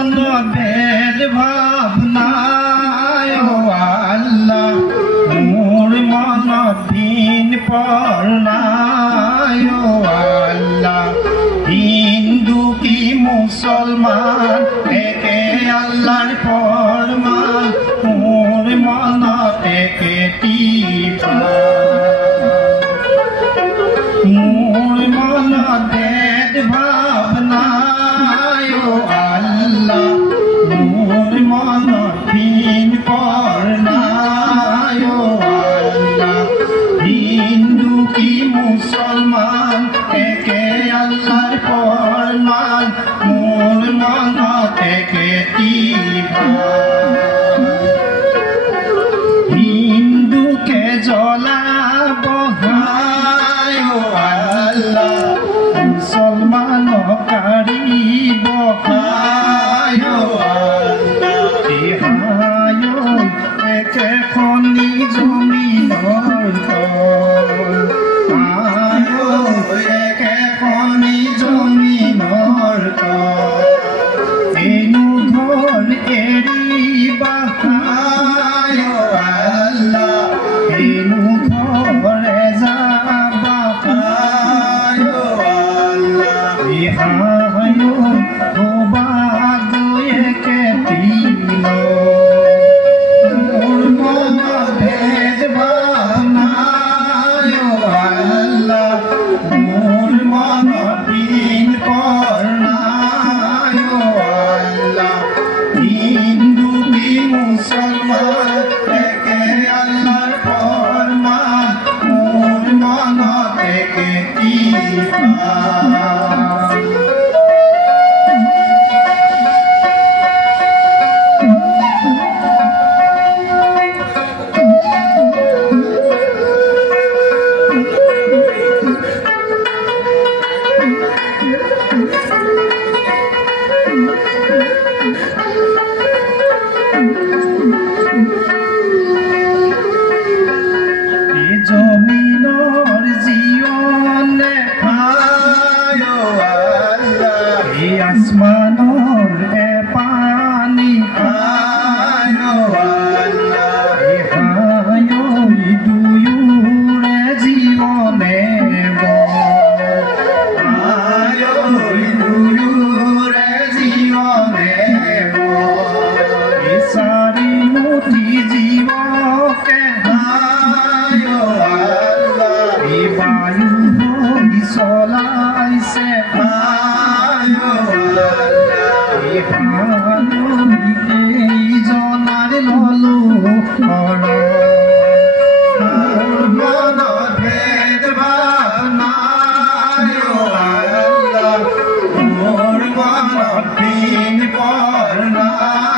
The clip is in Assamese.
মন ভেদ ভাবনায় ও আল্লাহ মোর মন ভিন পড়নায় ও আল্লাহ হিন্দু কি মুসলমান একে আল্লাহর ফরমান মোর মন একেটি মোর মন ভেদ ভাবনায় ও আল্লাহ মোর মন ভিন পড়নায় ও আল্লাহ হিন্দু কি মুসলমান একে আল্লাহর ফরমান মোর মন একেটি হিন্দুকে জ্বলাব মুসলমান কারিব একে খনি জমিনৰ একে খনি জমিনৰ এনু ঘৰ এৰিবা এনু ঘৰে যাবা মুসলমান একে আল্লাহৰ ফৰমান মোৰ মন একেটি জমিনৰ জীবনে আসমানৰ পানী দুয়োৰে জীবনে দুয়োৰে জীবনে চাৰিমুঠি জীৱকে বায়ু হই চলাইছে জনাৰ ললো মন ভেদ ভাবনায় মোৰ মন ভিন পড়নায়